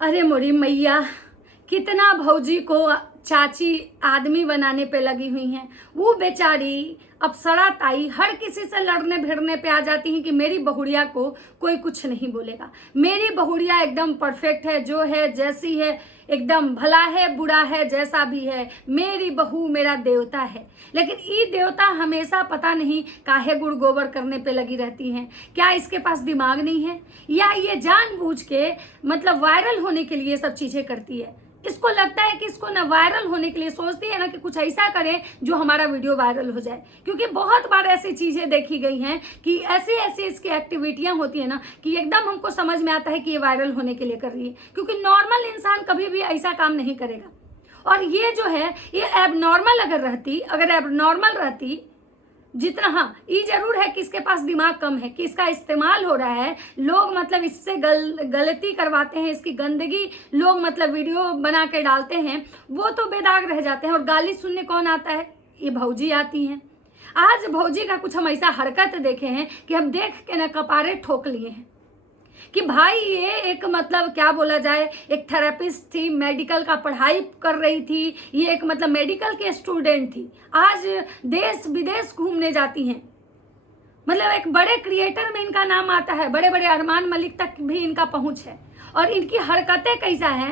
अरे मोरी मैया, कितना भौजी को चाची आदमी बनाने पे लगी हुई हैं। वो बेचारी अप्सरा ताई हर किसी से लड़ने भिड़ने पे आ जाती हैं कि मेरी बहुड़िया को कोई कुछ नहीं बोलेगा। मेरी बहुड़िया एकदम परफेक्ट है, जो है जैसी है, एकदम भला है बुरा है जैसा भी है, मेरी बहू मेरा देवता है। लेकिन ये देवता हमेशा पता नहीं काहे गुड़ गोबर करने पे लगी रहती हैं। क्या इसके पास दिमाग नहीं है, या ये जानबूझ के मतलब वायरल होने के लिए सब चीजें करती है? इसको लगता है कि इसको ना वायरल होने के लिए सोचती है ना कि कुछ ऐसा करें जो हमारा वीडियो वायरल हो जाए। क्योंकि बहुत बार ऐसी चीजें देखी गई हैं कि ऐसी ऐसी इसकी एक्टिविटियां होती है ना कि एकदम हमको समझ में आता है कि ये वायरल होने के लिए कर रही है। क्योंकि नॉर्मल इंसान कभी भी ऐसा काम नहीं करेगा। और ये जो है ये एबनॉर्मल अगर एबनॉर्मल रहती जितना, हाँ ये जरूर है कि इसके पास दिमाग कम है, कि इसका इस्तेमाल हो रहा है, लोग मतलब इससे गलती करवाते हैं, इसकी गंदगी लोग मतलब वीडियो बना के डालते हैं, वो तो बेदाग रह जाते हैं। और गाली सुनने कौन आता है? ये भौजी आती हैं। आज भौजी का कुछ हम ऐसा हरकत देखे हैं कि हम देख के ना कपारे ठोक लिए हैं कि भाई ये एक मतलब क्या बोला जाए, एक थेरेपिस्ट थी, मेडिकल का पढ़ाई कर रही थी, ये एक मतलब मेडिकल के स्टूडेंट थी, आज देश विदेश घूमने जाती हैं। मतलब एक बड़े क्रिएटर में इनका नाम आता है, बड़े बड़े अरमान मलिक तक भी इनका पहुंच है। और इनकी हरकतें कैसा है,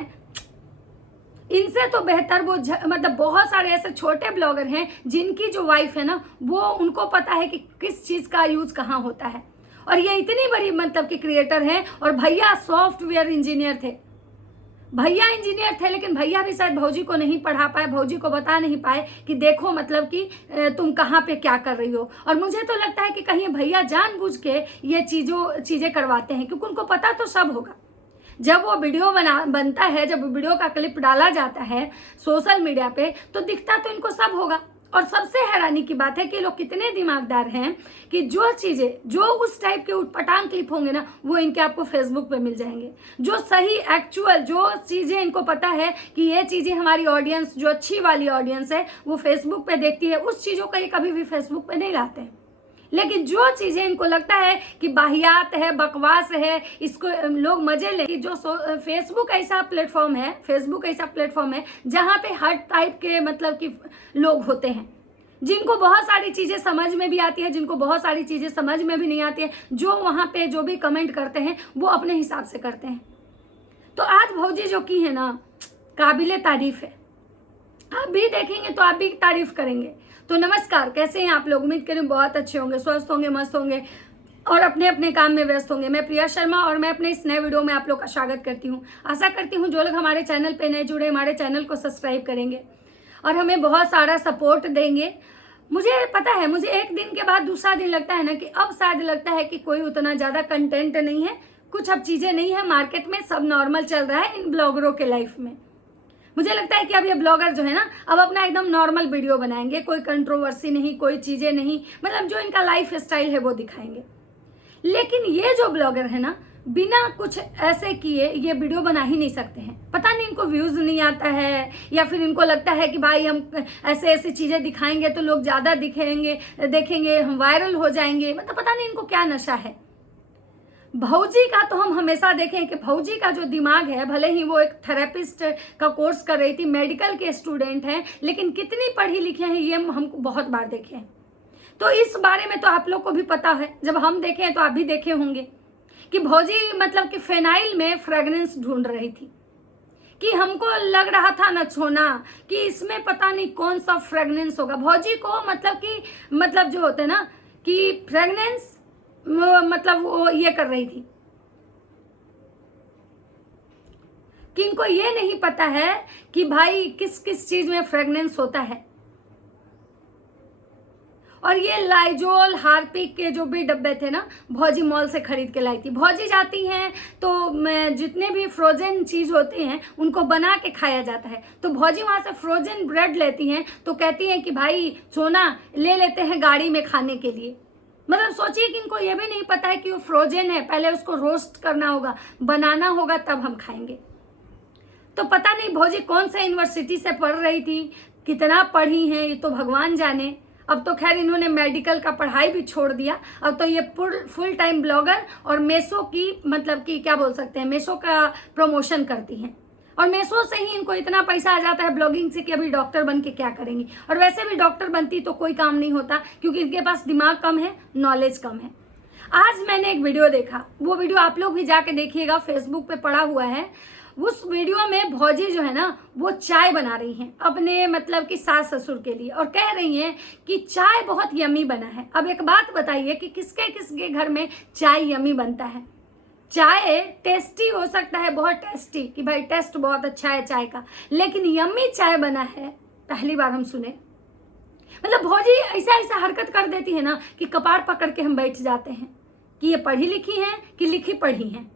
इनसे तो बेहतर वो मतलब बहुत सारे ऐसे छोटे ब्लॉगर हैं जिनकी जो वाइफ है ना, वो उनको पता है कि किस चीज का यूज कहाँ होता है। और ये इतनी बड़ी मतलब कि क्रिएटर हैं। और भैया सॉफ्टवेयर इंजीनियर थे, लेकिन भैया भी शायद भौजी को नहीं पढ़ा पाए, भौजी को बता नहीं पाए कि देखो मतलब कि तुम कहाँ पे क्या कर रही हो। और मुझे तो लगता है कि कहीं भैया जानबूझ के ये चीजें करवाते हैं, क्योंकि उनको पता तो सब होगा। जब वो वीडियो बनता है, जब वीडियो का क्लिप डाला जाता है सोशल मीडिया पे, तो दिखता तो इनको सब होगा। और सबसे हैरानी की बात है कि लोग कितने दिमागदार हैं कि जो उस टाइप के उटपटांग क्लिप होंगे ना, वो इनके आपको फेसबुक पे मिल जाएंगे। जो सही एक्चुअल जो चीजें इनको पता है कि ये चीजें हमारी ऑडियंस, जो अच्छी वाली ऑडियंस है, वो फेसबुक पे देखती है, उस चीजों का ये कभी भी फेसबुक पे नहीं लाते हैं। लेकिन जो चीजें इनको लगता है कि बाहियात है, बकवास है, इसको लोग मजे ले, कि जो फेसबुक ऐसा प्लेटफॉर्म है जहां पे हर टाइप के मतलब कि लोग होते हैं, जिनको बहुत सारी चीजें समझ में भी आती है, जिनको बहुत सारी चीजें समझ में भी नहीं आती है। जो वहां पे जो भी कमेंट करते हैं वो अपने हिसाब से करते हैं। तो आज भौजी जो की है ना, काबिले तारीफ है। आप भी देखेंगे तो आप भी तारीफ करेंगे। तो नमस्कार, कैसे हैं आप लोग? उम्मीद करें बहुत अच्छे होंगे, स्वस्थ होंगे, मस्त होंगे और अपने अपने काम में व्यस्त होंगे। मैं प्रिया शर्मा और मैं अपने इस नए वीडियो में आप लोग का स्वागत करती हूँ। आशा करती हूँ जो लोग हमारे चैनल पे नए जुड़े, हमारे चैनल को सब्सक्राइब करेंगे और हमें बहुत सारा सपोर्ट देंगे। मुझे पता है, मुझे एक दिन के बाद दूसरा दिन लगता है ना कि अब शायद लगता है कि कोई उतना ज़्यादा कंटेंट नहीं है, कुछ अब चीज़ें नहीं है मार्केट में, सब नॉर्मल चल रहा है इन ब्लॉगरों के लाइफ में। मुझे लगता है कि अब ये ब्लॉगर जो है ना, अब अपना एकदम नॉर्मल वीडियो बनाएंगे, कोई कंट्रोवर्सी नहीं, कोई चीज़ें नहीं, मतलब जो इनका लाइफ स्टाइल है वो दिखाएंगे। लेकिन ये जो ब्लॉगर है ना, बिना कुछ ऐसे किए ये वीडियो बना ही नहीं सकते हैं। पता नहीं इनको व्यूज़ नहीं आता है, या फिर इनको लगता है कि भाई हम ऐसे ऐसी चीज़ें दिखाएंगे तो लोग ज़्यादा देखेंगे, हम वायरल हो जाएंगे। मतलब पता नहीं इनको क्या नशा है। भौजी का तो हम हमेशा देखें कि भौजी का जो दिमाग है, भले ही वो एक थेरेपिस्ट का कोर्स कर रही थी, मेडिकल के स्टूडेंट हैं, लेकिन कितनी पढ़ी लिखी हैं ये हम बहुत बार देखे हैं। तो इस बारे में तो आप लोग को भी पता है, जब हम देखे हैं तो आप भी देखे होंगे कि भौजी मतलब कि फेनाइल में फ्रेगनेंस ढूंढ रही थी, कि हमको लग रहा था न सोना कि इसमें पता नहीं कौन सा फ्रेगनेंस होगा। भौजी को मतलब जो होता है ना कि फ्रेगनेंस मतलब वो ये कर रही थी कि इनको ये नहीं पता है कि भाई किस किस चीज में फ्रेगनेंस होता है। और ये लाइजोल, हार्पिक के जो भी डब्बे थे ना, भौजी मॉल से खरीद के लाई थी। भौजी जाती हैं तो जितने भी फ्रोजन चीज होते हैं उनको बना के खाया जाता है। तो भौजी वहां से फ्रोजन ब्रेड लेती हैं तो कहती हैं कि भाई सोना ले लेते हैं गाड़ी में खाने के लिए। मतलब सोचिए कि इनको ये भी नहीं पता है कि वो फ्रोजन है, पहले उसको रोस्ट करना होगा, बनाना होगा, तब हम खाएंगे। तो पता नहीं भौजी कौन सा यूनिवर्सिटी से पढ़ रही थी, कितना पढ़ी हैं ये तो भगवान जाने। अब तो खैर इन्होंने मेडिकल का पढ़ाई भी छोड़ दिया, अब तो ये फुल टाइम ब्लॉगर और मेसो की मतलब कि क्या बोल सकते हैं, मेसो का प्रमोशन करती हैं। और मेसो से ही इनको इतना पैसा आ जाता है ब्लॉगिंग से कि अभी डॉक्टर बन के क्या करेंगी। और वैसे भी डॉक्टर बनती तो कोई काम नहीं होता, क्योंकि इनके पास दिमाग कम है, नॉलेज कम है। आज मैंने एक वीडियो देखा, वो वीडियो आप लोग भी जाके देखिएगा, फेसबुक पे पड़ा हुआ है। उस वीडियो में भौजी जो है ना वो चाय बना रही हैं अपने मतलब कि सास ससुर के लिए, और कह रही हैं कि चाय बहुत यमी बना है। अब एक बात बताइए कि किसके किसके घर में चाय यमी बनता है? चाय टेस्टी हो सकता है, बहुत टेस्टी, कि भाई टेस्ट बहुत अच्छा है चाय का, लेकिन यम्मी चाय बना है पहली बार हम सुने। मतलब भौजी ऐसा ऐसा हरकत कर देती है ना कि कपार पकड़ के हम बैठ जाते हैं कि ये पढ़ी लिखी हैं कि लिखी पढ़ी हैं,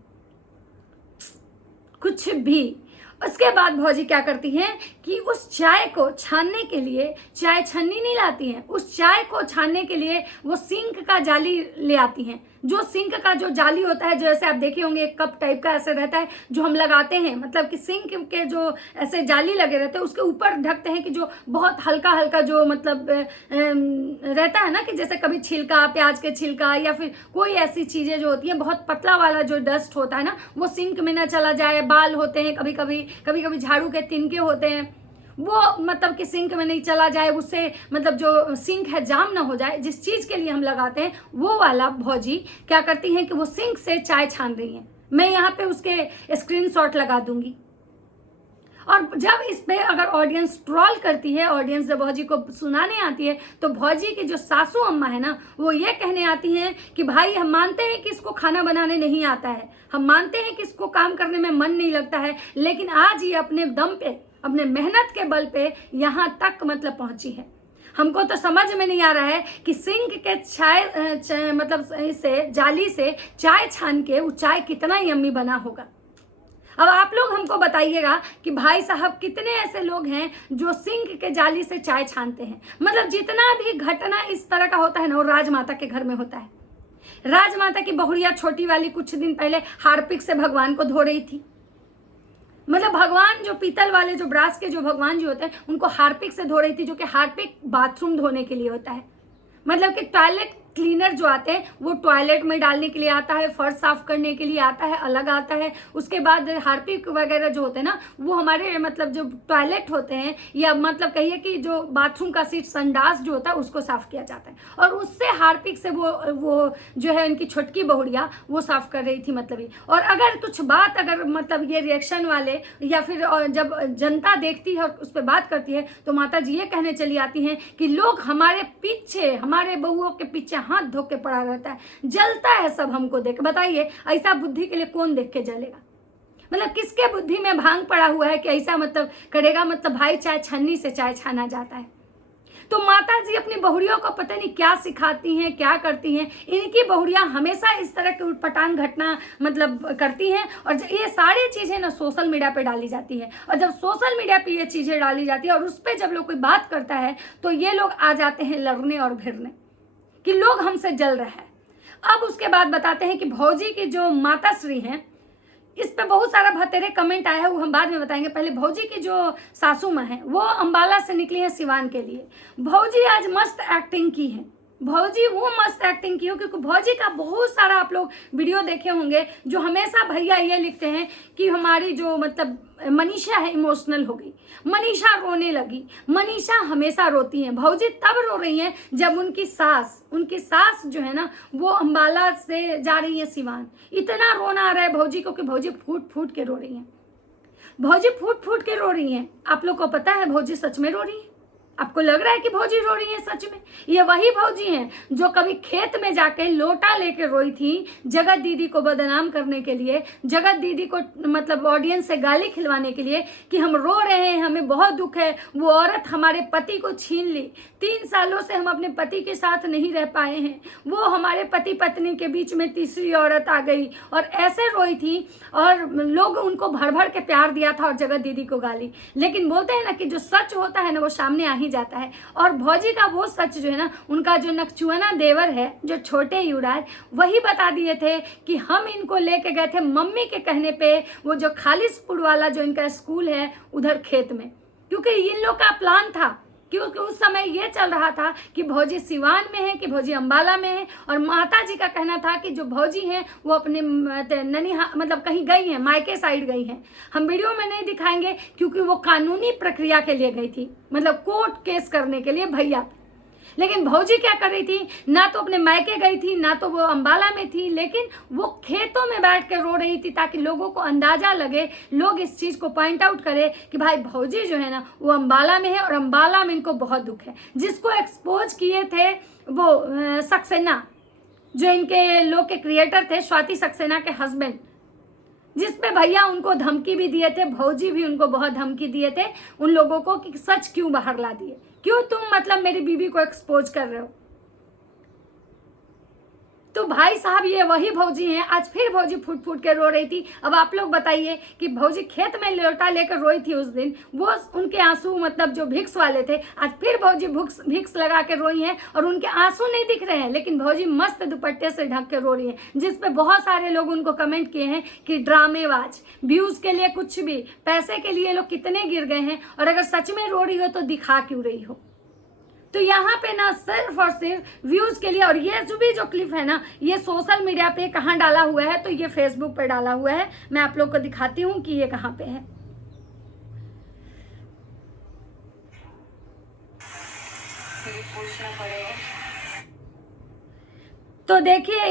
कुछ भी। उसके बाद भौजी क्या करती हैं कि उस चाय को छानने के लिए चाय छन्नी नहीं लाती हैं, उस चाय को छानने के लिए वो सिंक का जाली ले आती हैं। जो सिंक का जो जाली होता है, जैसे आप देखे होंगे एक कप टाइप का ऐसे रहता है जो हम लगाते हैं, मतलब कि सिंक के जो ऐसे जाली लगे रहते हैं उसके ऊपर ढकते हैं कि जो बहुत हल्का हल्का जो मतलब रहता है ना, कि जैसे कभी छिलका, प्याज के छिलका या फिर कोई ऐसी चीज़ें जो होती हैं, बहुत पतला वाला जो डस्ट होता है ना, वो सिंक में ना चला जाए। बाल होते हैं कभी कभी झाड़ू के तिनके होते हैं, वो मतलब कि सिंक में नहीं चला जाए, उससे मतलब जो सिंक है जाम ना हो जाए, जिस चीज़ के लिए हम लगाते हैं वो वाला भौजी क्या करती हैं कि वो सिंक से चाय छान रही हैं। मैं यहाँ पे उसके स्क्रीनशॉट लगा दूंगी। और जब इस पे अगर ऑडियंस ट्रोल करती है, ऑडियंस जब भौजी को सुनाने आती है, तो भौजी की जो सासू अम्मा है ना वो ये कहने आती हैं कि भाई हम मानते हैं कि इसको खाना बनाने नहीं आता है, हम मानते हैं कि इसको काम करने में मन नहीं लगता है, लेकिन आज ये अपने दम पे, अपने मेहनत के बल पे यहाँ तक मतलब पहुंची है। हमको तो समझ में नहीं आ रहा है कि सिंक के चाय मतलब इससे जाली से चाय छान के वो चाय कितना यम्मी बना होगा। अब आप लोग हमको बताइएगा कि भाई साहब कितने ऐसे लोग हैं जो सिंक के जाली से चाय छानते हैं। मतलब जितना भी घटना इस तरह का होता है ना वो राजमाता के घर में होता है। राजमाता की बहुरिया छोटी वाली कुछ दिन पहले हार्पिक से भगवान को धो रही थी। मतलब भगवान जो पीतल वाले जो ब्रास के जो भगवान जी होते हैं उनको हार्पिक से धो रही थी, जो कि हार्पिक बाथरूम धोने के लिए होता है। मतलब कि टॉयलेट क्लीनर जो आते हैं वो टॉयलेट में डालने के लिए आता है, फर्श साफ करने के लिए आता है, अलग आता है। उसके बाद हार्पिक वगैरह जो होते हैं ना वो हमारे मतलब जो टॉयलेट होते हैं या मतलब कहिए कि जो बाथरूम का सीट संडास जो होता है उसको साफ किया जाता है। और उससे हार्पिक से वो जो है उनकी छोटकी बहुड़िया वो साफ कर रही थी मतलब ये। और अगर कुछ बात अगर मतलब ये रिएक्शन वाले या फिर जब जनता देखती है और उस पर बात करती है तो माता जी ये कहने चली आती हैं कि लोग हमारे पीछे, हमारे बहुओं के पीछे हाथ धो के पड़ा रहता है, जलता है सब हमको देख। बताइए ऐसा बुद्धि के लिए कौन देख के जलेगा? मतलब किसके बुद्धि में भांग पड़ा हुआ है कि ऐसा मतलब करेगा? मतलब भाई चाय छन्नी से चाय छाना जाता है। तो माता जी अपनी बहुरियों को पता नहीं क्या सिखाती हैं, क्या करती हैं। इनकी बहुरियां हमेशा इस तरह की उटपटांग घटना मतलब करती हैं और ये सारी चीज़ें ना सोशल मीडिया पे डाली जाती है। और जब सोशल मीडिया पे ये चीज़ें डाली जाती है और उस पर जब लोग कोई बात करता है तो ये लोग आ जाते हैं लड़ने और भिड़ने कि लोग हमसे जल रहा है। अब उसके बाद बताते हैं कि भौजी की जो माता श्री हैं, इस पे बहुत सारा भतेरे कमेंट आया है, वो हम बाद में बताएंगे। पहले भौजी की जो सासू माँ है वो अंबाला से निकली है सिवान के लिए। भौजी आज मस्त एक्टिंग की है, भौजी वो मस्त एक्टिंग की हो, क्योंकि भौजी का बहुत सारा आप लोग वीडियो देखे होंगे जो हमेशा भैया ये लिखते हैं कि हमारी जो मतलब मनीषा है इमोशनल हो गई, मनीषा रोने लगी। मनीषा हमेशा रोती हैं, भौजी तब रो रही हैं जब उनकी सास जो है ना वो अंबाला से जा रही है सिवान। इतना रोना आ रहा है भौजी को कि भौजी फूट फूट के रो रही हैं, भौजी फूट फूट के रो रही हैं। आप लोग को पता है भौजी सच में रो रही है? आपको लग रहा है कि भौजी रो रही है सच में? ये वही भौजी हैं जो कभी खेत में जाके लोटा लेके रोई थी जगत दीदी को बदनाम करने के लिए, जगत दीदी को मतलब ऑडियंस से गाली खिलवाने के लिए कि हम रो रहे हैं, हमें बहुत दुख है, वो औरत हमारे पति को छीन ली, 3 सालों से हम अपने पति के साथ नहीं रह पाए हैं, वो हमारे पति पत्नी के बीच में तीसरी औरत आ गई, और ऐसे रोई थी और लोग उनको भर भर के प्यार दिया था और जगत दीदी को गाली। लेकिन बोलते हैं ना कि जो सच होता है ना वो सामने आ ही जाता है। और भौजी का वो सच जो है ना, उनका जो नकचुआना देवर है जो छोटे युवराज, वही बता दिए थे कि हम इनको लेके गए थे मम्मी के कहने पे वो जो खालिसपुर वाला जो इनका स्कूल है उधर खेत में, क्योंकि इन लोग का प्लान था क्योंकि उस समय ये चल रहा था कि भौजी सिवान में है कि भौजी अंबाला में है, और माता जी का कहना था कि जो भौजी हैं वो अपने मतलब कहीं गई हैं, मायके साइड गई हैं। हम वीडियो में नहीं दिखाएंगे क्योंकि वो कानूनी प्रक्रिया के लिए गई थी, मतलब कोर्ट केस करने के लिए भैया। लेकिन भौजी क्या कर रही थी, ना तो अपने मायके गई थी, ना तो वो अंबाला में थी, लेकिन वो खेतों में बैठ के रो रही थी ताकि लोगों को अंदाजा लगे, लोग इस चीज़ को पॉइंट आउट करें कि भाई भौजी जो है ना वो अंबाला में है और अंबाला में इनको बहुत दुख है। जिसको एक्सपोज किए थे वो सक्सेना, जो इनके लोग के क्रिएटर थे, स्वाति सक्सेना के हस्बैंड, जिसपे भैया उनको धमकी भी दिए थे, भौजी भी उनको बहुत धमकी दिए थे उन लोगों को कि सच क्यों बाहर ला दिए, क्यों तुम मतलब मेरी बीवी को एक्सपोज कर रहे हो। तो भाई साहब ये वही भौजी हैं। आज फिर भौजी फूट फूट के रो रही थी। अब आप लोग बताइए कि भौजी खेत में लोटा लेकर रोई थी उस दिन, वो उनके आंसू मतलब जो भिक्स वाले थे, आज फिर भौजी भिक्स लगा के रोई हैं और उनके आंसू नहीं दिख रहे हैं, लेकिन भौजी मस्त दुपट्टे से ढक के रो रही है, जिस पे बहुत सारे लोग उनको कमेंट किए हैं कि ड्रामेबाज, व्यूज के लिए कुछ भी, पैसे के लिए लोग कितने गिर गए हैं, और अगर सच में रो रही हो तो दिखा क्यों रही हो। तो यहाँ पे ना सिर्फ और सिर्फ व्यूज के लिए। और ये जो क्लिप है ना, ये सोशल मीडिया पे कहाँ डाला हुआ है, तो ये फेसबुक पे डाला हुआ है। मैं आप लोग को दिखाती हूँ कि ये कहाँ पे है। पूछना पड़ेगा। तो देखिए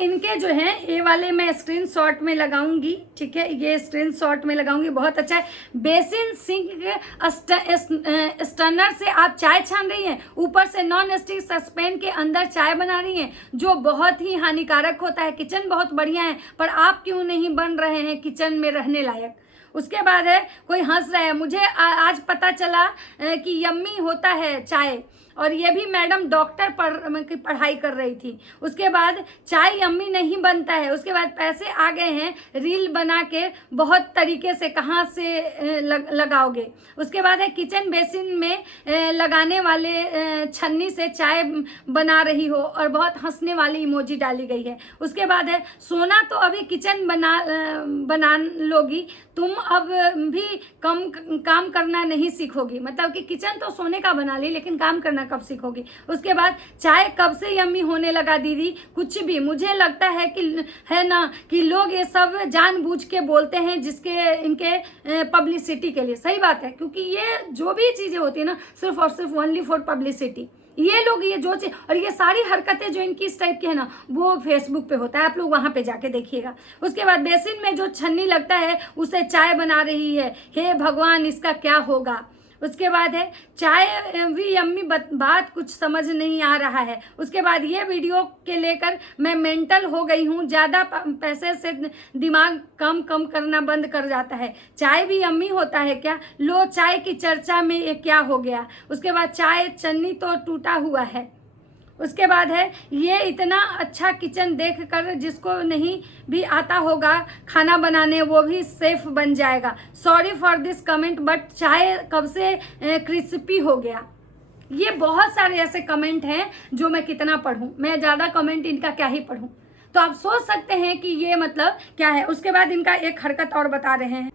इनके जो हैं ये वाले मैं स्क्रीनशॉट में लगाऊंगी, ठीक है, ये स्क्रीनशॉट में लगाऊंगी, बहुत अच्छा है। बेसिन सिंक स्टनर से आप चाय छान रही हैं, ऊपर से नॉन स्टिक सस्पेन के अंदर चाय बना रही हैं, जो बहुत ही हानिकारक होता है। किचन बहुत बढ़िया है, पर आप क्यों नहीं बन रहे हैं किचन में रहने लायक। उसके बाद है कोई हंस रहा है, मुझे आज पता चला कि यम्मी होता है चाय, और ये भी मैडम डॉक्टर की पढ़ाई कर रही थी। उसके बाद चाय यम्मी नहीं बनता है। उसके बाद पैसे आ गए हैं रील बना के बहुत तरीके से, कहाँ से लगाओगे। उसके बाद है किचन बेसिन में लगाने वाले छन्नी से चाय बना रही हो, और बहुत हंसने वाली इमोजी डाली गई है। उसके बाद है सोना तो अभी किचन बना लोगी, तुम अब भी काम करना नहीं सीखोगी। मतलब कि किचन तो सोने का बना ली, लेकिन काम करना कब सीखोगी। उसके बाद चाय कब से यम्मी होने लगा दीदी, कुछ भी। मुझे लगता है कि है ना कि लोग ये सब जानबूझ के बोलते हैं, जिसके इनके पब्लिसिटी के लिए। सही बात है, क्योंकि ये जो भी चीजें होती है ना, सिर्फ और सिर्फ ओनली फॉर पब्लिसिटी। ये लोग ये जो चीज और ये सारी हरकतें जो इनकी इस टाइप की है ना, वो फेसबुक पे होता है, आप लोग वहां पे जाके देखिएगा। उसके बाद बेसिन में जो छन्नी लगता है उसे चाय बना रही है, हे भगवान इसका क्या होगा। उसके बाद है चाय भी यम्मी बात कुछ समझ नहीं आ रहा है। उसके बाद ये वीडियो के लेकर मैं मेंटल हो गई हूँ, ज़्यादा पैसे से दिमाग कम करना बंद कर जाता है। चाय भी यम्मी होता है क्या, लो चाय की चर्चा में ये क्या हो गया। उसके बाद चाय चन्नी तो टूटा हुआ है। उसके बाद है ये इतना अच्छा किचन देखकर जिसको नहीं भी आता होगा खाना बनाने वो भी सेफ बन जाएगा। Sorry for this comment but चाय कब से क्रिस्पी हो गया। ये बहुत सारे ऐसे कमेंट हैं जो मैं कितना पढूं, मैं ज़्यादा कमेंट इनका क्या ही पढूं। तो आप सोच सकते हैं कि ये मतलब क्या है। उसके बाद इनका एक हरकत और बता रहे हैं।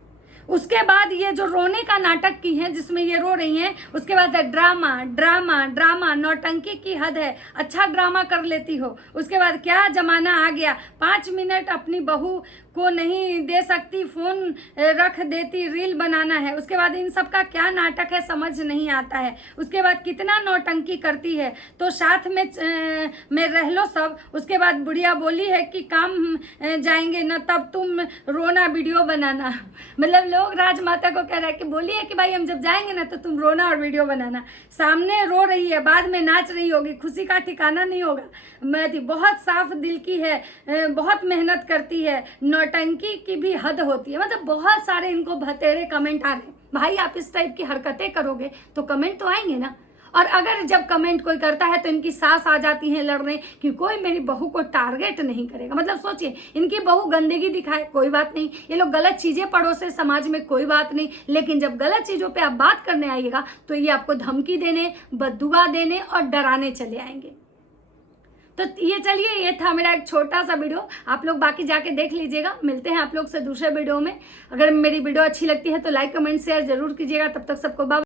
उसके बाद ये जो रोने का नाटक की है जिसमें ये रो रही हैं, उसके बाद है ड्रामा ड्रामा ड्रामा, नौटंकी की हद है, अच्छा ड्रामा कर लेती हो। उसके बाद क्या जमाना आ गया, 5 मिनट अपनी बहू को नहीं दे सकती, फोन रख देती, रील बनाना है। उसके बाद इन सब का क्या नाटक है समझ नहीं आता है। उसके बाद कितना नौटंकी करती है, तो साथ में रह लो सब। उसके बाद बुढ़िया बोली है कि काम जाएंगे ना तब तुम रोना वीडियो बनाना। मतलब लोग राजमाता को कह रहा है कि बोलिए कि भाई हम जब जाएंगे ना तो तुम रोना और वीडियो बनाना। सामने रो रही है, बाद में नाच रही होगी, खुशी का ठिकाना नहीं होगा। मैं बहुत साफ दिल की है, बहुत मेहनत करती है, नौटंकी की भी हद होती है। मतलब बहुत सारे इनको भतेरे कमेंट आ रहे हैं। भाई आप इस टाइप की हरकतें करोगे तो कमेंट तो आएंगे ना। और अगर जब कमेंट कोई करता है तो इनकी सास आ जाती है लड़ने कि कोई मेरी बहू को टारगेट नहीं करेगा। मतलब सोचिए, इनकी बहू गंदगी दिखाए कोई बात नहीं, ये लोग गलत चीजें पड़ोसे समाज में कोई बात नहीं, लेकिन जब गलत चीजों पे आप बात करने आइएगा तो ये आपको धमकी देने, बद्दुआ देने और डराने चले आएंगे। तो ये चलिए, ये था मेरा एक छोटा सा वीडियो, आप लोग बाकी जाके देख लीजिएगा। मिलते हैं आप लोग से दूसरे वीडियो में। अगर मेरी वीडियो अच्छी लगती है तो लाइक कमेंट शेयर जरूर कीजिएगा। तब तक सबको बाय।